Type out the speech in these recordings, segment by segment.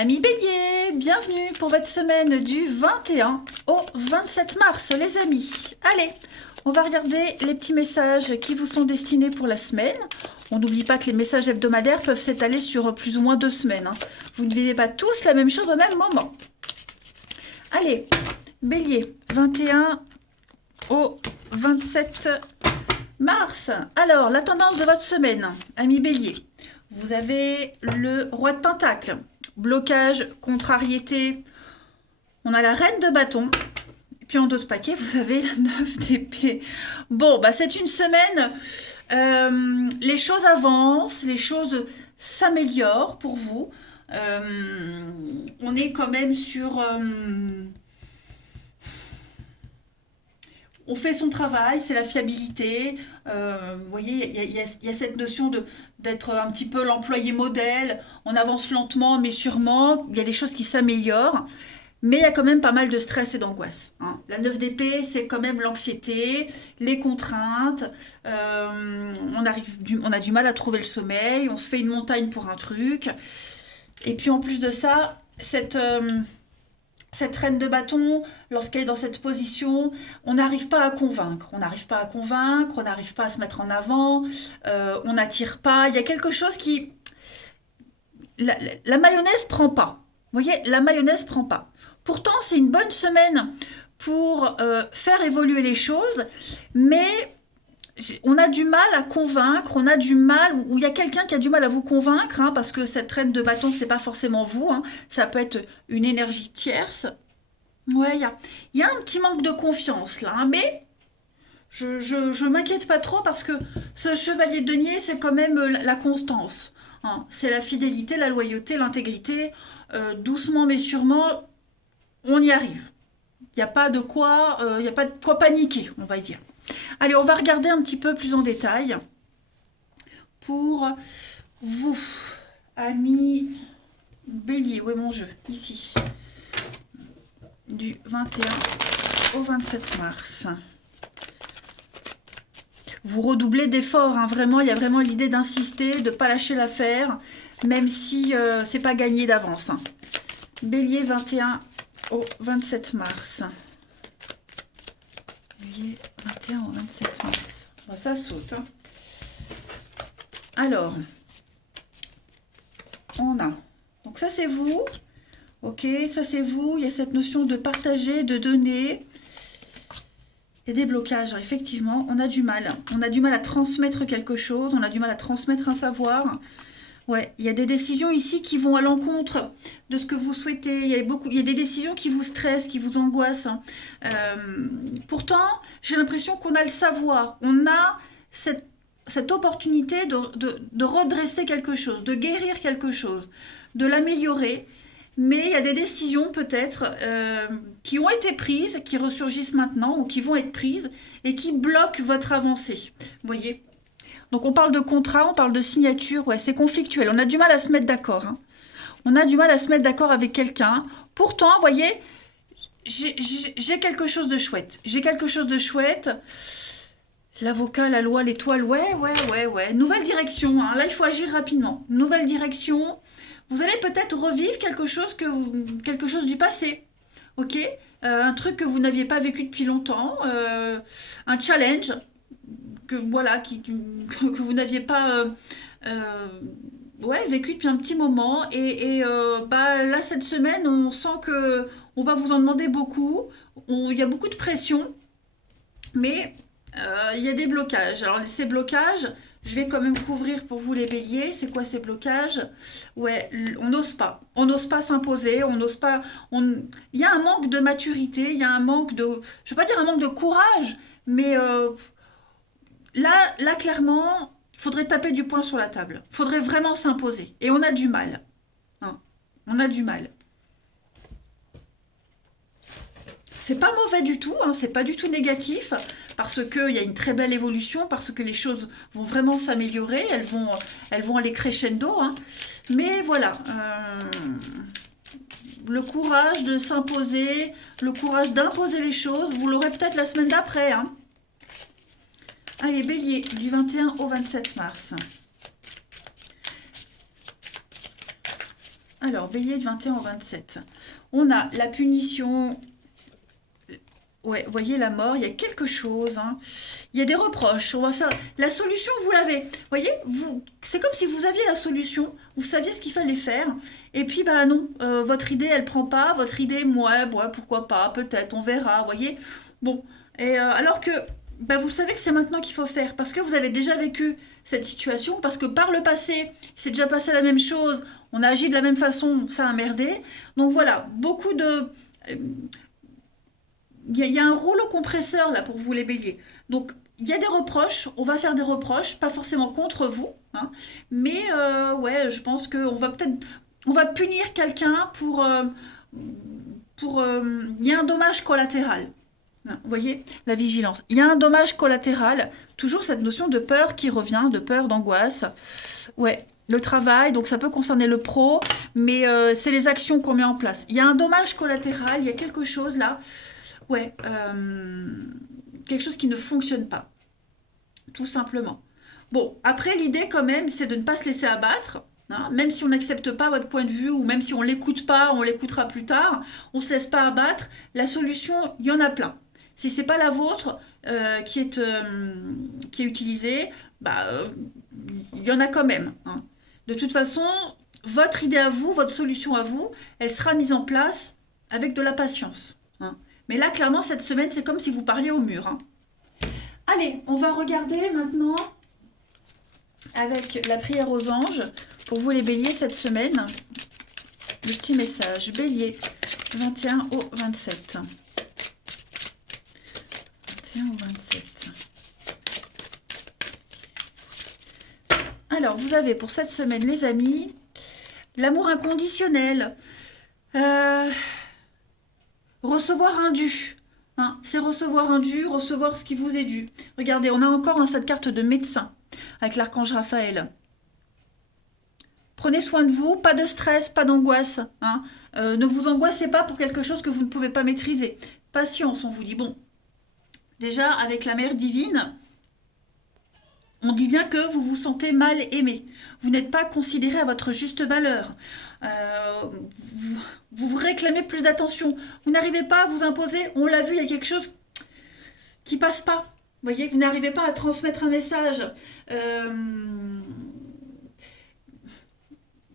Amis Bélier, bienvenue pour votre semaine du 21 au 27 mars, les amis. Allez, on va regarder les petits messages qui vous sont destinés pour la semaine. On n'oublie pas que les messages hebdomadaires peuvent s'étaler sur plus ou moins 2 semaines. Vous ne vivez pas tous la même chose au même moment. Allez, Bélier, 21 au 27 mars. Alors, la tendance de votre semaine, amis Bélier. Vous avez le roi de Pentacle. Blocage, contrariété. On a la reine de bâton. Et puis en d'autres paquets, vous avez la 9 d'épée. Bon, bah c'est une semaine. Les choses avancent, les choses s'améliorent pour vous. On est quand même sur... on fait son travail, c'est la fiabilité. Vous voyez, il y a cette notion d'être un petit peu l'employé modèle. On avance lentement, mais sûrement. Il y a des choses qui s'améliorent. Mais il y a quand même pas mal de stress et d'angoisse. Hein. La 9 d'épée, c'est quand même l'anxiété, les contraintes. On a du mal à trouver le sommeil. On se fait une montagne pour un truc. Et puis en plus de ça, cette reine de bâton, lorsqu'elle est dans cette position, on n'arrive pas à convaincre. On n'arrive pas à convaincre, on n'arrive pas à se mettre en avant, on n'attire pas. Il y a quelque chose qui... La mayonnaise prend pas. Vous voyez, la mayonnaise prend pas. Pourtant, c'est une bonne semaine pour faire évoluer les choses, mais on a du mal à convaincre, on a du mal, ou il y a quelqu'un qui a du mal à vous convaincre, hein, parce que cette reine de bâton, c'est pas forcément vous, hein, ça peut être une énergie tierce. Ouais, il y a un petit manque de confiance là, hein, mais je m'inquiète pas trop parce que ce chevalier de denier, c'est quand même la constance. Hein. C'est la fidélité, la loyauté, l'intégrité. Doucement mais sûrement, on y arrive. Il n'y a pas de quoi, il y a pas de quoi paniquer, on va dire. Allez, on va regarder un petit peu plus en détail pour vous, amis Bélier. Où est mon jeu? Ici. Du 21 au 27 mars. Vous redoublez d'efforts, hein, vraiment, il y a vraiment l'idée d'insister, de ne pas lâcher l'affaire, même si c'est pas gagné d'avance. Hein. Bélier 21 au 27 mars. Bélier 21 au 27 mars. Bon, ça saute. Hein. Alors, on a... Donc ça c'est vous. Ok, ça c'est vous. Il y a cette notion de partager, de donner. Et des blocages, effectivement, on a du mal. On a du mal à transmettre quelque chose, on a du mal à transmettre un savoir. Ouais, il y a des décisions ici qui vont à l'encontre de ce que vous souhaitez. Il y a des décisions qui vous stressent, qui vous angoissent. Pourtant, j'ai l'impression qu'on a le savoir. On a cette opportunité de redresser quelque chose, de guérir quelque chose, de l'améliorer. Mais il y a des décisions peut-être qui ont été prises, qui ressurgissent maintenant ou qui vont être prises et qui bloquent votre avancée. Vous voyez? Donc on parle de contrat, on parle de signature, ouais, c'est conflictuel. On a du mal à se mettre d'accord. Hein. On a du mal à se mettre d'accord avec quelqu'un. Pourtant, vous voyez, j'ai quelque chose de chouette. J'ai quelque chose de chouette. L'avocat, la loi, l'étoile, ouais. Nouvelle direction, hein. Là il faut agir rapidement. Nouvelle direction. Vous allez peut-être revivre quelque chose du passé, ok, un truc que vous n'aviez pas vécu depuis longtemps, un challenge que voilà, que vous n'aviez pas vécu depuis un petit moment. Et bah, là, cette semaine, on sent que on va vous en demander beaucoup. Il y a beaucoup de pression, mais il y a des blocages. Alors, ces blocages... Je vais quand même couvrir pour vous les béliers. C'est quoi ces blocages? Ouais, on n'ose pas. On n'ose pas s'imposer, on n'ose pas... Il y a un manque de maturité, il y a un manque de... Je ne veux pas dire un manque de courage, mais là, clairement, il faudrait taper du poing sur la table. Il faudrait vraiment s'imposer. Et on a du mal. Hein. On a du mal. C'est pas mauvais du tout, hein, c'est pas du tout négatif, parce qu'il y a une très belle évolution, parce que les choses vont vraiment s'améliorer, elles vont aller crescendo. Hein. Mais voilà, le courage de s'imposer, le courage d'imposer les choses, vous l'aurez peut-être la semaine d'après. Hein. Allez, Bélier, du 21 au 27 mars. Alors, bélier de 21 au 27. On a la punition. Ouais, vous voyez la mort, il y a quelque chose. Hein. Il y a des reproches. On va faire la solution, vous l'avez. Vous voyez, c'est comme si vous aviez la solution, vous saviez ce qu'il fallait faire. Et puis, bah non, votre idée, elle prend pas. Votre idée, ouais, pourquoi pas, peut-être, on verra, vous voyez. Bon, et alors que bah, vous savez que c'est maintenant qu'il faut faire, parce que vous avez déjà vécu cette situation, parce que par le passé, c'est déjà passé la même chose, on a agi de la même façon, ça a merdé. Donc voilà, beaucoup de... Il y a un rouleau compresseur là pour vous les béliers. Donc il y a des reproches, on va faire des reproches, pas forcément contre vous, hein, mais ouais, je pense qu'on va peut-être, on va punir quelqu'un il y a un dommage collatéral. Hein, vous voyez, la vigilance. Il y a un dommage collatéral, toujours cette notion de peur qui revient, de peur, d'angoisse. Ouais, le travail, donc ça peut concerner le pro, mais c'est les actions qu'on met en place. Il y a un dommage collatéral, il y a quelque chose là. Ouais, quelque chose qui ne fonctionne pas, tout simplement. Bon, après, l'idée quand même, c'est de ne pas se laisser abattre, hein, même si on n'accepte pas votre point de vue, ou même si on l'écoute pas, on l'écoutera plus tard, on ne se laisse pas abattre. La solution, il y en a plein. Si c'est pas la vôtre qui est utilisée, bah, il y en a quand même. Hein. De toute façon, votre idée à vous, votre solution à vous, elle sera mise en place avec de la patience. Hein. Mais là, clairement, cette semaine, c'est comme si vous parliez au mur. Hein. Allez, on va regarder maintenant avec la prière aux anges pour vous les béliers cette semaine. Le petit message. Bélier, 21 au 27. 21 au 27. Alors, vous avez pour cette semaine, les amis, l'amour inconditionnel. Recevoir un dû. Hein, c'est recevoir un dû, recevoir ce qui vous est dû. Regardez, on a encore cette carte de médecin avec l'archange Raphaël. Prenez soin de vous, pas de stress, pas d'angoisse. Hein. Ne vous angoissez pas pour quelque chose que vous ne pouvez pas maîtriser. Patience, on vous dit. Bon, déjà, avec la mère divine, on dit bien que vous vous sentez mal aimé. Vous n'êtes pas considéré à votre juste valeur. Vous réclamez plus d'attention. Vous n'arrivez pas à vous imposer. On l'a vu, il y a quelque chose qui passe pas. Vous voyez, vous n'arrivez pas à transmettre un message.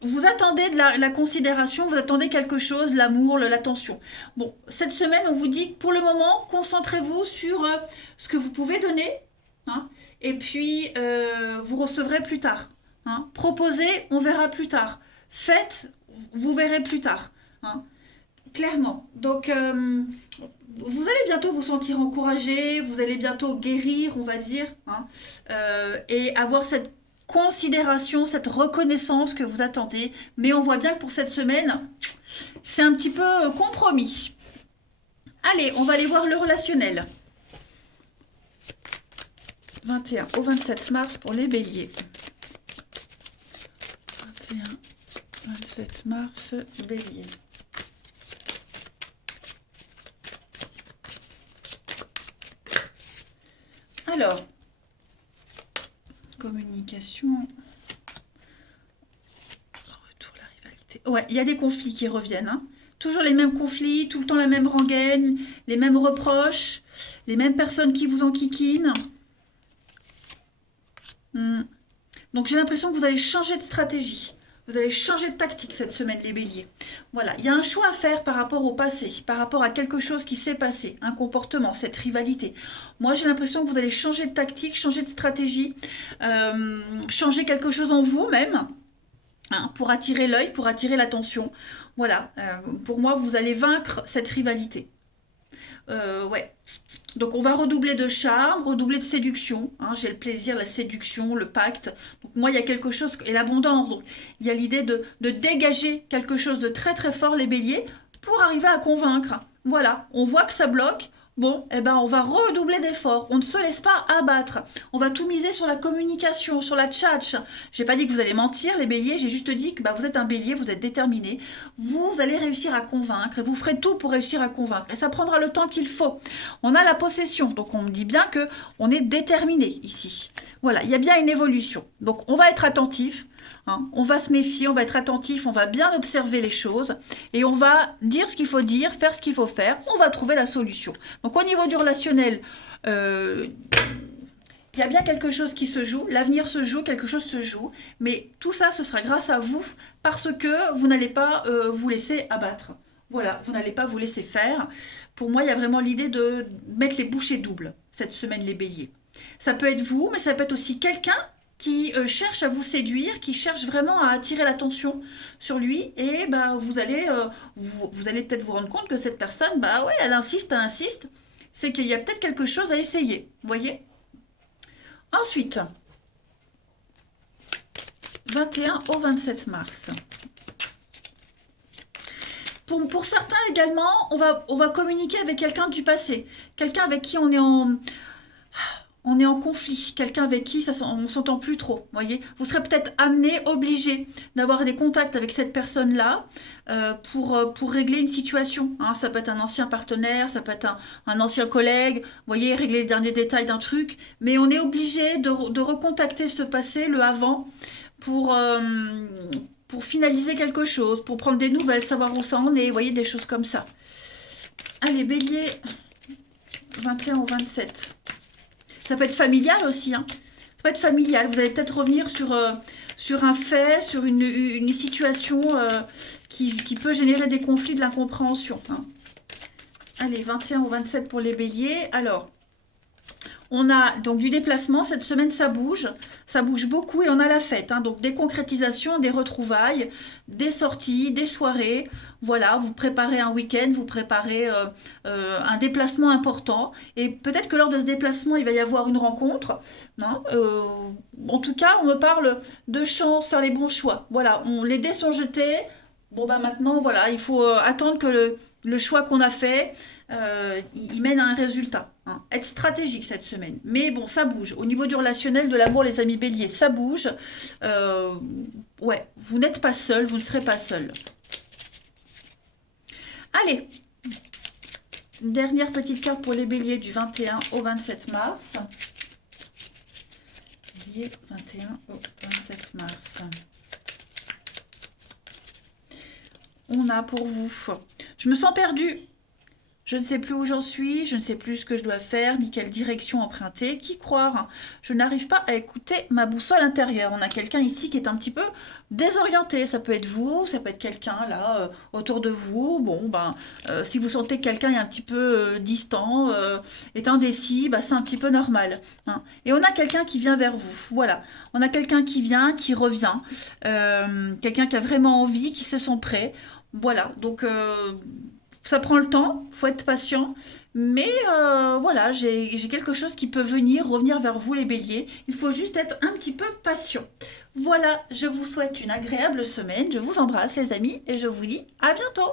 Vous attendez de la considération, vous attendez quelque chose, l'amour, l'attention. Bon, cette semaine, on vous dit que pour le moment, concentrez-vous sur ce que vous pouvez donner. Hein, et puis, vous recevrez plus tard. Hein. Proposez, on verra plus tard. Faites, vous verrez plus tard. Hein. Clairement. Donc, vous allez bientôt vous sentir encouragé, vous allez bientôt guérir, on va dire. Hein, et avoir cette considération, cette reconnaissance que vous attendez. Mais on voit bien que pour cette semaine, c'est un petit peu compromis. Allez, on va aller voir le relationnel. 21 au 27 mars pour les béliers. 21, 27 mars, bélier. Alors, communication. Retour, la rivalité. Ouais, il y a des conflits qui reviennent. Hein. Toujours les mêmes conflits, tout le temps la même rengaine, les mêmes reproches, les mêmes personnes qui vous enquiquinent. Donc j'ai l'impression que vous allez changer de stratégie. Vous allez changer de tactique cette semaine, les béliers. Voilà, il y a un choix à faire par rapport au passé, par rapport à quelque chose qui s'est passé, un comportement, cette rivalité. Moi, j'ai l'impression que vous allez changer de tactique, changer de stratégie, changer quelque chose en vous-même, hein, pour attirer l'œil, pour attirer l'attention. Voilà, pour moi, vous allez vaincre cette rivalité. Ouais. Donc on va redoubler de charme, redoubler de séduction. Hein, j'ai le plaisir, la séduction, le pacte. Donc moi, il y a quelque chose, et l'abondance. Donc il y a l'idée de dégager quelque chose de très très fort, les béliers, pour arriver à convaincre. Voilà, on voit que ça bloque. Bon, eh ben on va redoubler d'efforts. On ne se laisse pas abattre. On va tout miser sur la communication, sur la tchatch. J'ai pas dit que vous allez mentir, les béliers. J'ai juste dit que bah, vous êtes un bélier, vous êtes déterminé. Vous allez réussir à convaincre et vous ferez tout pour réussir à convaincre. Et ça prendra le temps qu'il faut. On a la possession, donc on me dit bien que on est déterminé ici. Voilà, il y a bien une évolution. Donc on va être attentif hein. On va se méfier, on va être attentif, on va bien observer les choses et on va dire ce qu'il faut dire, faire ce qu'il faut faire. On va trouver la solution. Donc au niveau du relationnel, il y a bien quelque chose qui se joue, l'avenir se joue, quelque chose se joue, mais tout ça, ce sera grâce à vous, parce que vous n'allez pas vous laisser abattre. Voilà, vous n'allez pas vous laisser faire. Pour moi, il y a vraiment l'idée de mettre les bouchées doubles, cette semaine, les béliers. Ça peut être vous, mais ça peut être aussi quelqu'un qui cherche à vous séduire, qui cherche vraiment à attirer l'attention sur lui, et bah, vous allez peut-être vous rendre compte que cette personne, bah ouais, elle insiste, c'est qu'il y a peut-être quelque chose à essayer, vous voyez? Ensuite, 21 au 27 mars. Pour certains également, on va communiquer avec quelqu'un du passé. Quelqu'un avec qui on est en conflit. Quelqu'un avec qui on ne s'entend plus trop. Voyez, vous serez peut-être amené, obligé d'avoir des contacts avec cette personne-là pour régler une situation. Hein, ça peut être un ancien partenaire, ça peut être un ancien collègue. Vous voyez, régler les derniers détails d'un truc. Mais on est obligé de recontacter ce passé, le avant, pour finaliser quelque chose, pour prendre des nouvelles, savoir où ça en est, vous voyez, des choses comme ça. Allez, bélier, 21 au 27. Ça peut être familial aussi, hein. Ça peut être familial, vous allez peut-être revenir sur un fait, sur une situation qui peut générer des conflits, de l'incompréhension, hein. Allez, 21 au 27 pour les béliers. Alors, on a donc du déplacement, cette semaine ça bouge beaucoup et on a la fête, hein, donc des concrétisations, des retrouvailles, des sorties, des soirées, voilà, vous préparez un week-end, vous préparez un déplacement important et peut-être que lors de ce déplacement il va y avoir une rencontre, non en tout cas on me parle de chance, faire les bons choix, voilà, les dés sont jetés, bon bah maintenant voilà, il faut attendre que le choix qu'on a fait, il mène à un résultat. Hein. Être stratégique cette semaine. Mais bon, ça bouge. Au niveau du relationnel, de l'amour, les amis béliers, ça bouge. Ouais, vous n'êtes pas seul, vous ne serez pas seul. Allez, une dernière petite carte pour les béliers du 21 au 27 mars. Bélier, 21 au 27 mars. On a pour vous. Je me sens perdue. Je ne sais plus où j'en suis, je ne sais plus ce que je dois faire, ni quelle direction emprunter. Qui croire? Je n'arrive pas à écouter ma boussole intérieure. On a quelqu'un ici qui est un petit peu désorienté. Ça peut être vous, ça peut être quelqu'un là autour de vous. Bon, ben, si vous sentez que quelqu'un est un petit peu distant, est indécis, ben, c'est un petit peu normal. Hein. Et on a quelqu'un qui vient vers vous. Voilà. On a quelqu'un qui vient, qui revient. Quelqu'un qui a vraiment envie, qui se sent prêt. Voilà. Donc... ça prend le temps, faut être patient, mais voilà, j'ai quelque chose qui peut revenir vers vous les béliers. Il faut juste être un petit peu patient. Voilà, je vous souhaite une agréable semaine, je vous embrasse les amis et je vous dis à bientôt.